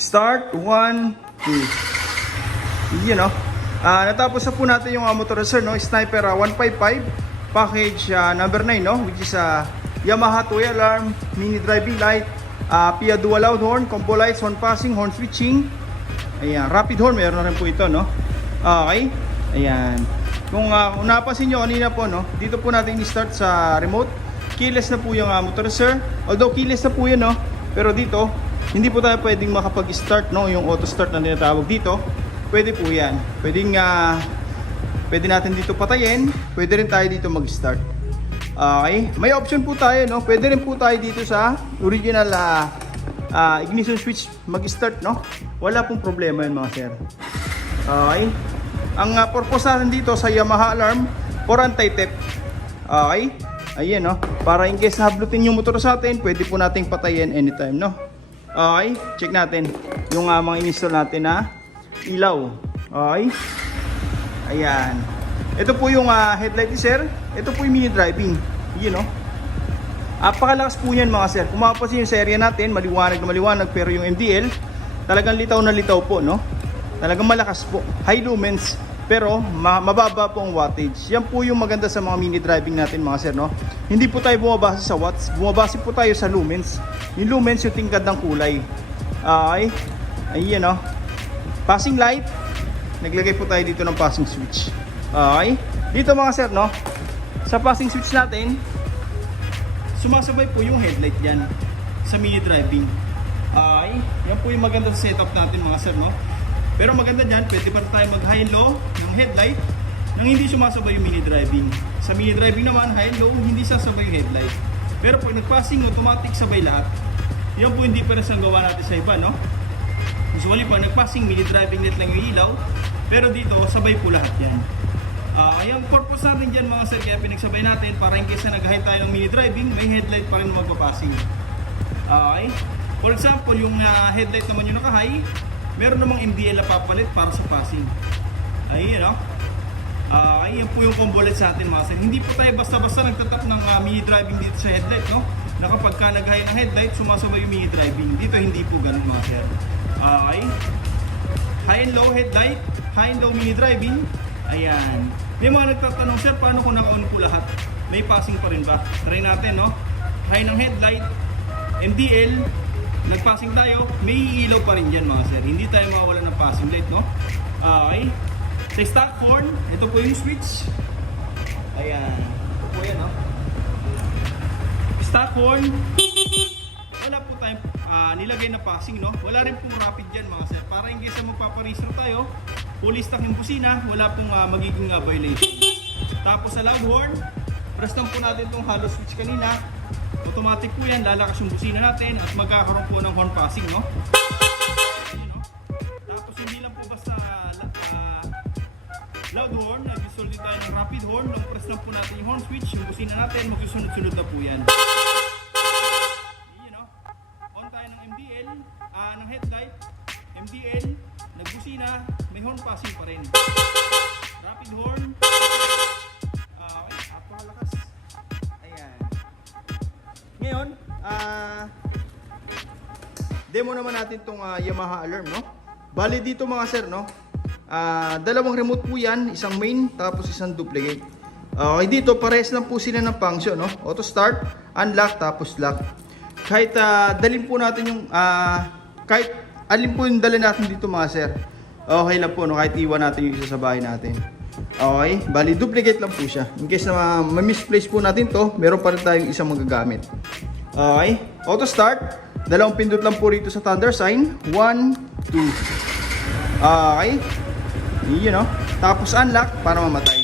Start, 1, 2. Yun, no? Natapos na po natin yung motorizer, no? Sniper 155, package number 9, no? Which is Yamaha toy alarm, mini driving light, PIA dual loud horn, combo lights, horn passing, horn switching. Ayan, rapid horn, meron na rin po ito, no? Okay, ayan. Kung napansin nyo kanina po, no? Dito po natin i-start sa remote. Keyless na po yung motorizer. Although keyless na po yun, no? Pero dito, hindi po tayo pwedeng makapag-start, no? Yung auto start na tinatawag dito. Pwede po yan. Pwede natin dito patayin. Pwede rin tayo dito mag-start. Okay. May option po tayo, no? Pwede rin po tayo dito sa original ignition switch mag-start, no? Wala pong problema yun, mga sir. Okay. Ang purpose natin dito sa Yamaha alarm for anti-theft. Okay. Ayan, no? Para in case hablutin yung motor sa atin, pwede po nating patayin anytime, no? Okay. Check natin yung mga in-install natin na ilaw. Okay. Ayan. Ito po yung headlight ni sir. Ito po yung mini driving. Yun, no? Apakalakas po yan, mga sir. Kung mapapansin yung sa area natin, maliwanag na maliwanag. Pero yung MDL, talagang litaw na litaw po, no? Talagang malakas po. High lumens. Pero mababa po ang wattage. Yan po yung maganda sa mga mini driving natin, mga sir, no? Hindi po tayo bumabase sa watts. Bumabase po tayo sa lumens. Yung lumens yung tingkad ng kulay. Okay. Ayan, no? Passing light. Naglagay po tayo dito ng passing switch. Okay. Dito, mga sir, no? Sa passing switch natin, sumasabay po yung headlight yan sa mini driving. Okay. Yan po yung maganda sa setup natin, mga sir, no? Pero maganda dyan, pwede pa tayo mag high and low ng headlight nang hindi sumasabay yung mini driving. Sa mini driving naman, high and low, hindi sasabay yung headlight. Pero pag nag-passing, automatic sabay lahat. Yan po yung difference ang gawa natin sa iba, no? Usually pag nag-passing, mini driving net lang yung ilaw. Pero dito, sabay po lahat yan. Yung purpose natin dyan, mga sir, kaya pinagsabay natin para in case na nag-high tayo ng mini driving, may headlight pa rin magpapassing. Okay? For example, yung headlight naman yung naka-high, meron namang MDL na papalit para sa passing. Ayun, no? Ayun po yung combo light sa atin, mga sir. Hindi po tayo basta-basta nagtatap ng mini driving dito sa headlight, no? Na kapag ka nag-high ng headlight, sumasabay yung mini driving. Dito hindi po ganun, mga sir. Okay? High and low headlight, high and low mini driving. Ayan. May mga nagtatanong, sir, paano kung naka-on po lahat? May passing pa rin ba? Try natin, no? High ng headlight, MDL, nag-passing tayo, may ilaw pa rin dyan, mga sir. Hindi tayo mawala ng passing light, no? Okay. Sa stock horn, ito po yung switch. Ayan. Ito po yan, no? Stock horn. Wala po tayong nilagay na passing, no? Wala rin pong rapid dyan, mga sir. Para in case na magpaparestro tayo, fully stock yung busina, wala pong magiging violation. Tapos sa loud horn, press lang po natin itong hollow switch kanina. Automatic po yan, lalakas yung busina natin at magkakaroon po ng horn passing, no? Ayan, no? Tapos hindi lang po basta loud horn, nag-install din tayo ng rapid horn. Nung press lang po natin yung horn switch, yung busina natin, magsusunod-sunod na po yan. Ayan, no? On tayo ng MDL, ng headlight, MDL, nagbusina, may horn passing pa rin. Rapid horn, okay, apakalakas. Ayan. Ngayon, demo naman natin itong Yamaha alarm, no? Bali dito, mga sir, no? Dalawang remote po yan, isang main, tapos isang duplicate. Okay, dito parehas lang po sila ng function, no? Auto start, unlock, tapos lock. Kahit dalhin po natin yung, kahit alin po yung dalhin natin dito, mga sir. Okay lang po, no? Kahit iwan natin yung isa sa bahay natin. Okay, bali duplicate lang po siya. In case na ma-misplace po natin to, meron pa rin tayong isang magagamit. Okay, auto start. Dalawang pindot lang po rito sa thunder sign. 1, 2. Okay. Yun, no? Tapos unlock para mamatay.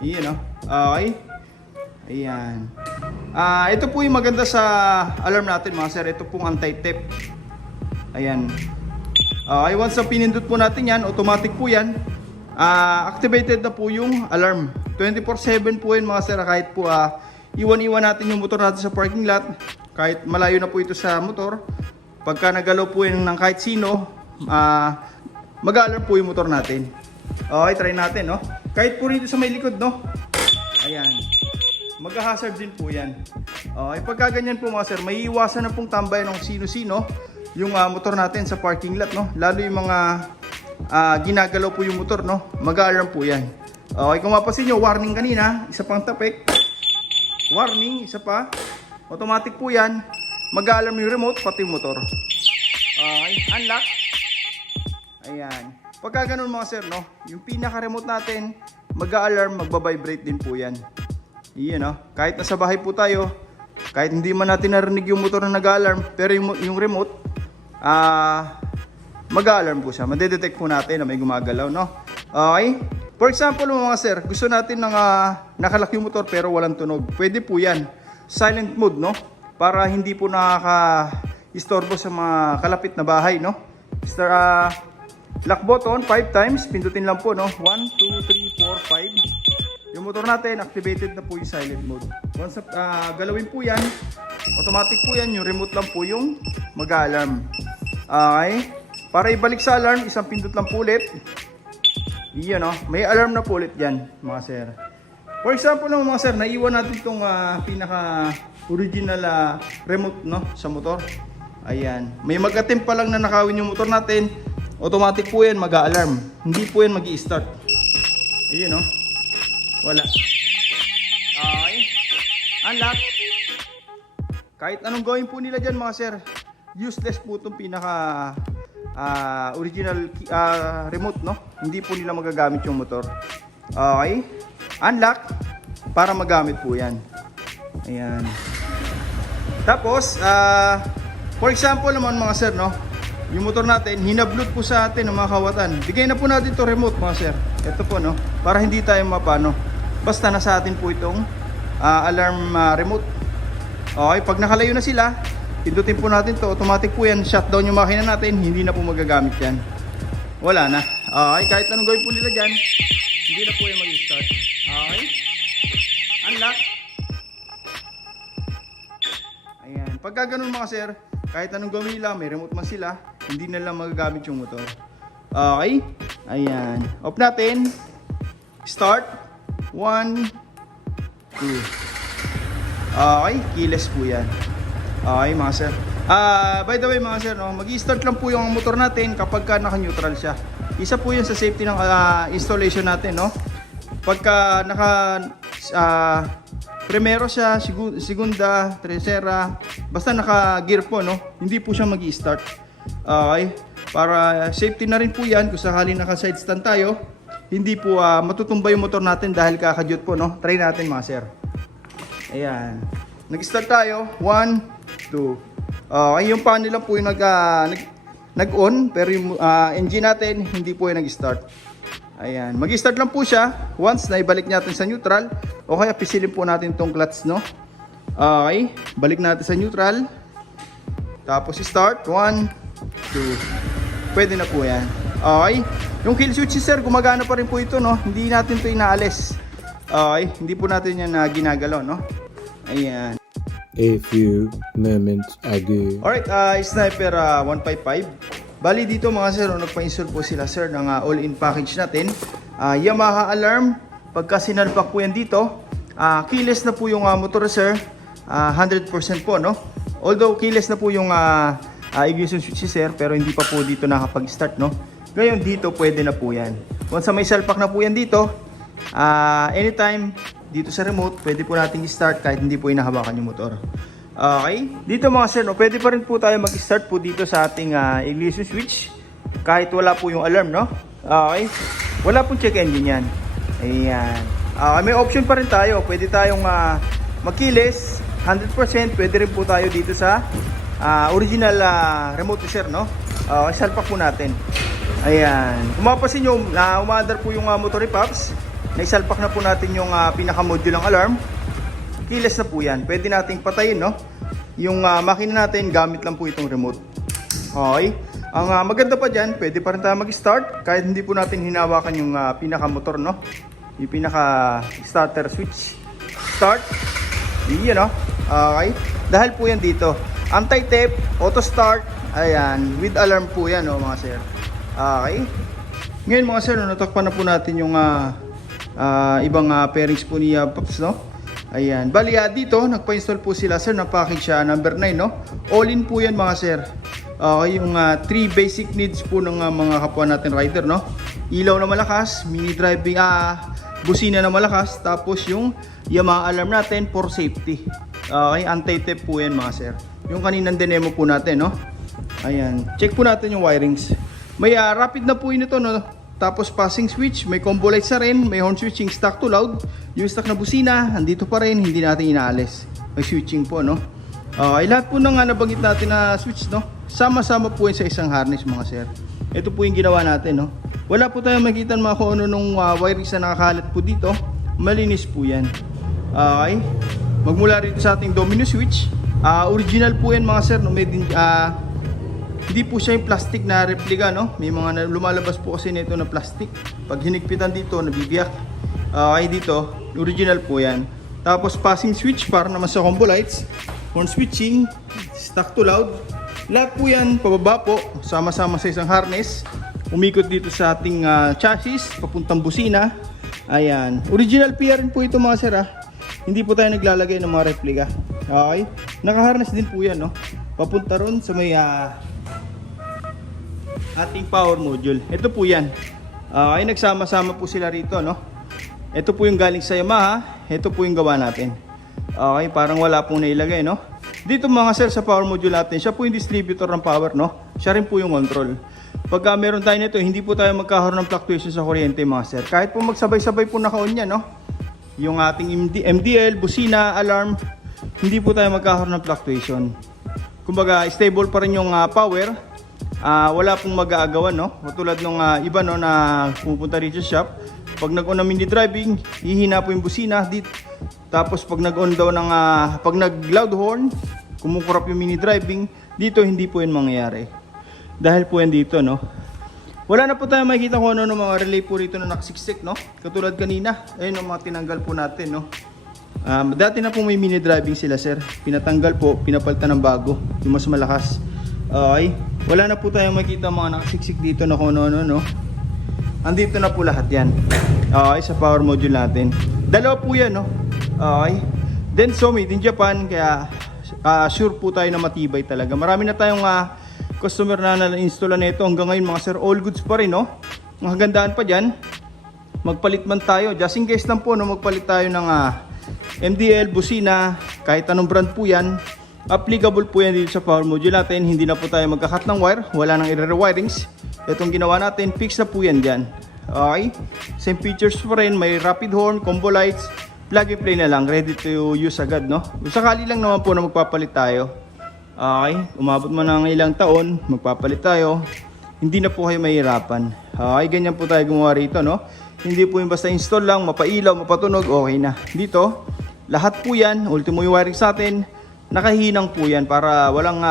Yun, no? Okay. Ayan. Ito po yung maganda sa alarm natin, mga sir. Ito pong anti-theft. Ayan. Okay, once na pinindot po natin yan, automatic po yan. Activated na po yung alarm. 24/7 po yun, mga sir. Kahit po iwan-iwan natin yung motor natin sa parking lot, kahit malayo na po ito sa motor, pagka nagalaw po yun ng kahit sino, mag-alarm po yung motor natin. Okay, try natin, no? Kahit po rito sa may likod, no? Ayan. Mag-hazard din po yan. Okay, pagka ganyan po, mga sir, may iwasan na pong tambay ng sino-sino. yung motor natin sa parking lot, no? Lalo yung mga ginagalaw po yung motor, no? Mag-alarm po yan. Okay, kung mapasin nyo, warning kanina, isa pang tapik. Warning, isa pa. Automatic po yan. Mag-alarm yung remote, pati yung motor. Okay, unlock. Ayan. Pagka ganun mga sir, no? Yung pinaka-remote natin, mag-alarm, magbabibrate din po yan. Iyan, no? Kahit nasa bahay po tayo, kahit hindi man natin narinig yung motor na nag-alarm, pero yung remote, mag-alarm po siya. Madedetect po natin na may gumagalaw, no? Okay? For example mga sir, gusto natin ng nakalak yung motor pero walang tunog. Pwede po yan. Silent mode, no? Para hindi po nakaka-istorbo sa mga kalapit na bahay, no? Lock button 5 times, pindutin lang po, no? 1, 2, 3, 4, 5. Yung motor natin, activated na po yung silent mode. Once galawin po yan, automatic po yan, yung remote lang po yung mag-alarm. Okay? Para ibalik sa alarm, isang pindot lang po ulit. Iyan, no? May alarm na po ulit yan, mga sir. For example lang mga sir, naiwan natin itong pinaka original remote, no? Sa motor. Ayan. May mag-attempt pa lang na nakawin yung motor natin, automatic po yan mag-alarm. Hindi po yan mag-i-start. Ayan, no? Wala. Okay. Unlock. Kahit anong gawin po nila dyan mga sir, useless po itong pinaka original remote, no? Hindi po nila magagamit yung motor. Okay. Unlock. Para magamit po yan. Ayan. Tapos, for example naman mga sir, no? Yung motor natin, hinablot po sa atin ng mga kawatan. Bigay na po natin to remote mga sir. Ito po, no? Para hindi tayo mapano. Basta nasa atin po itong alarm remote. Okay, pag nakalayo na sila, pindutin po natin to, automatic po yan, shutdown yung makina natin, hindi na po magagamit yan. Wala na. Okay, kahit anong gawin po nila dyan, hindi na po yan mag-start. Okay. Unlock. Ayan. Pagka ganun mga sir, kahit anong gawin nila, may remote man sila, hindi na lang magagamit yung motor. Okay. Ayan. Off natin. Start. 1, 2. Okay. Keyless po yan. Okay mga sir. By the way mga sir, no, mag-i-start lang po yung motor natin kapag naka-neutral siya. Isa po yun sa safety ng installation natin, no? Pagka primero siya, segunda, tercera, basta naka-gear po, no? Hindi po siya mag-i-start. Okay? Para safety na rin po yan kung sakaling naka-side stand tayo, hindi po matutumba yung motor natin dahil kakadyot po, no? Try natin mga sir. Ayan. Nag-start tayo. 1, 2. Okay, yung panel lang po yung nag-on, pero yung engine natin hindi po yung nag-start. Ayan, mag-start lang po siya once na ibalik natin sa neutral, o kaya pisilin po natin tong clutch, no? Okay, balik natin sa neutral. Tapos start, 1, 2. Pwede na po yan. Okay, yung kill switch sir, gumagana pa rin po ito, no? Hindi natin ito inaalis. Okay, hindi po natin yan ginagalaw, no? Ayan. A few moments ago. Alright, Sniper 155. Bali dito mga sir, nagpa-install po sila sir ng all-in package natin. Yamaha alarm. Pagka sinalpak po yan dito, keyless na po yung motor sir. 100% po, no? Although keyless na po yung ignition switch sir, pero hindi pa po dito nakapag-start, no? Ngayon dito pwede na po yan. Once may salpak na po yan dito, anytime dito sa remote, pwede po nating i-start kahit hindi po inahawakan yung motor. Okay? Dito mga sir, no, pwede pa rin po tayo mag-start po dito sa ating ignition switch kahit wala po yung alarm, no? Okay? Wala pong check engine yan. Ayan. May option pa rin tayo. Pwede tayong mag-keyless 100%. Pwede rin po tayo dito sa original remote sir, no? Salpak po natin. Ayan. Kung mapasin nyo, umaandar po yung motor pops. Naisalpak na po natin yung pinaka-module ng alarm. Keyless na po yan. Pwede nating patayin, no? Yung makina natin, gamit lang po itong remote. Okay? Ang maganda pa dyan, pwede pa rin tayo mag-start kahit hindi po natin hinawakan yung pinaka-motor, no? Yung pinaka-starter switch. Start. Yan, no? Okay? Dahil po yan dito. Anti-tape, auto-start. Ayan. With alarm po yan, no, mga sir. Okay? Ngayon, mga sir, natakpan na po natin yung ibang pairings po ni Pops, no? Ayan. Bali, dito, nagpa-install po sila, sir, ng package number 9, no? All-in po yan, mga sir. Yung 3 basic needs po ng mga kapwa natin rider, no? Ilaw na malakas, mini driving, busina na malakas, tapos yung Yamaha alarm natin for safety. Anti-theft po yan mga sir. Yung kaninang dinemo po natin, no? Ayan, check po natin yung wirings. May rapid na po yun ito, no? Tapos passing switch, may combo lights na rin, may horn switching stock to loud. Yung stock na busina, andito pa rin, hindi natin inaalis. May switching po, no? Lahat po ng nabanggit natin na switch, no? Sama-sama po yun sa isang harness mga sir. Ito po yung ginawa natin, no? Wala po tayong makikita mga kung ano nung wirings na nakakalat po dito. Malinis po yan. Okay? Magmula rito sa ating domino switch. Original po yan mga sir, no? Hindi po siya yung plastic na replica, no? May mga lumalabas po kasi nito na plastic. Pag hinigpitan dito, nabibiyak. Dito, original po yan. Tapos passing switch para naman sa combo lights. Horn switching, stock to loud. Lahat po yan, pababa po, sama-sama sa isang harness. Umikot dito sa ating chassis, papuntang busina. Ayan. Original PR rin po ito mga sir, Hindi po tayo naglalagay ng mga replica. Okay? Nakaharness din po yan, no? Papunta ron sa may ating power module. Ito po yan. Nagsama-sama po sila rito, no? Ito po yung galing sa Yamaha. Ito po yung gawa natin. Okay, parang wala pong nailagay, no? Dito mga sir, sa power module natin, siya po yung distributor ng power, no? Siya rin po yung control. Pagka meron tayo nito, hindi po tayo magkakaroon ng fluctuation sa kuryente mga sir. Kahit po magsabay-sabay po naka-on yan, no? Yung ating MDL, busina, alarm, hindi po tayo magkakaroon ng fluctuation. Kumbaga, stable pa rin yung power. Wala pong mag-aagawan, no? Katulad nung iba, no, na pupunta rito sa shop. Pag nag-on ng mini driving, hihina po yung busina dito. Tapos pag nag-on daw ng pag nag-loud horn, kumukurap yung mini driving, dito hindi po 'yan mangyayari. Dahil po yan dito, no. Wala na po tayo makikita kung ano ng mga relay po rito na nakasiksik, no. Katulad kanina, ayun ang mga tinanggal po natin, no. Dati na po may mini driving sila, sir. Pinatanggal po, pinapalitan ng bago, yung mas malakas. Okay. Wala na po tayong makikita mga nakasiksik dito na kung ano, no. Andito na po lahat yan. Okay, sa power module natin. Dalawa po yan, no. Okay. Then so made in Japan, kaya sure po tayo na matibay talaga. Marami na tayong customer na na-install na ito. Hanggang ngayon mga sir, all goods pa rin, no. Ang kagandaan pa dyan, magpalit man tayo. Just in case lang po, no, magpalit tayo ng MDL, busina, kahit anong brand po yan. Applicable po yan dito sa power module natin. Hindi na po tayo magkakat ng wire. Wala nang i-rewirings. Itong ginawa natin, fix na po yan dyan. Okay? Same features pa rin. May rapid horn, combo lights. Plug and play na lang. Ready to use agad, no? Sakali lang naman po na magpapalit tayo. Okay? Umabot mo ng ilang taon, magpapalit tayo. Hindi na po kayo mahirapan. Okay? Ganyan po tayo gumawa rito, no? Hindi po yung basta install lang, mapailaw, mapatunog, okay na. Dito, lahat po yan. Ultimo yung wiring sa atin. Nakahinang po yan para walang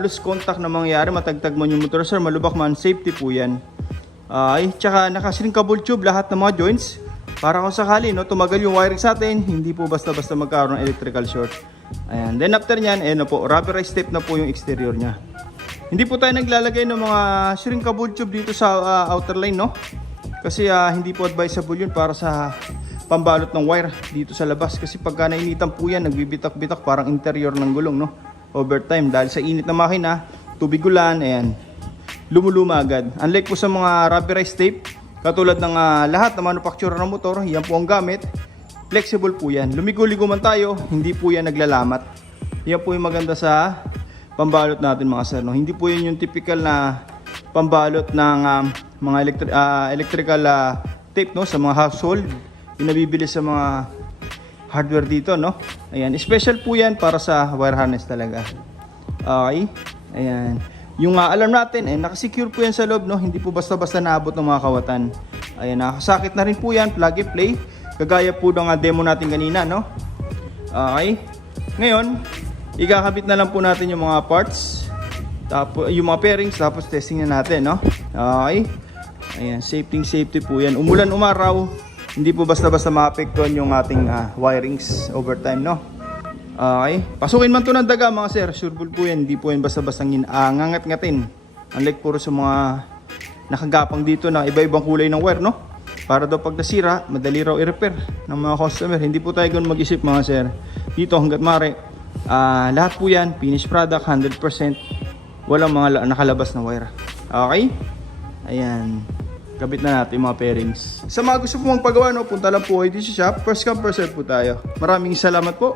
loose contact na mangyayari, matagtag man yung motor, sir, malubak man, safety po yan. Tsaka nakashrinkable tube lahat ng mga joints para kung sakali, no, tumagal yung wiring sa atin, hindi po basta-basta magkaroon ng electrical short. Ayan. Then after nyan, na po, rubberized tape na po yung exterior nya. Hindi po tayo naglalagay ng mga shrinkable tube dito sa outer line, no? Kasi hindi po advisable yun para sa pambalot ng wire dito sa labas. Kasi pagka nainitan po yan, nagbibitak-bitak parang interior ng gulong, no? Overtime dahil sa init na makina, tubig ulan, ayan, lumuluma agad. Unlike po sa mga rubberized tape, katulad ng lahat ng manufacturer ng motor, yan po ang gamit, flexible po yan. Lumigo-ligo man tayo, hindi po yan naglalamat. Yan po yung maganda sa pambalot natin mga sir, no? Hindi po yun yung typical na pambalot ng mga electrical tape, no? Sa mga household, yung nabibili sa mga hardware dito, no? Ayan, special po yan para sa wire harness talaga. Okay, ayan. Yung alarm natin, nakasecure po yan sa loob, no? Hindi po basta-basta naabot ng mga kawatan. Ayan, nakasakit na rin po yan, plug and play. Kagaya po ng demo natin kanina, no? Okay, ngayon, ikakabit na lang po natin yung mga parts, tapos yung mga pairings, tapos testing na natin, no? Okay, ayan, safety po yan. Umulan, umaraw, hindi po basta-basta maapektuhan yung ating wirings overtime, no? Okay. Pasukin man to ng daga mga sir, sureball po yan. Hindi po yan basta-basta ngangat-ngatin. Unlike puro sa mga nakagapang dito na iba-ibang kulay ng wire, no? Para daw pag nasira, madali raw i-repair ng mga customer. Hindi po tayo ganun mag-isip mga sir. Dito hanggat mare, lahat po yan, finished product, 100%. walang mga nakalabas na wire. Okay? Ayan. Kabit na natin yung mga pairings. Sa mga gusto po magpagawa, no, punta lang po kayo dito sa shop. First come, first serve po tayo. Maraming salamat po.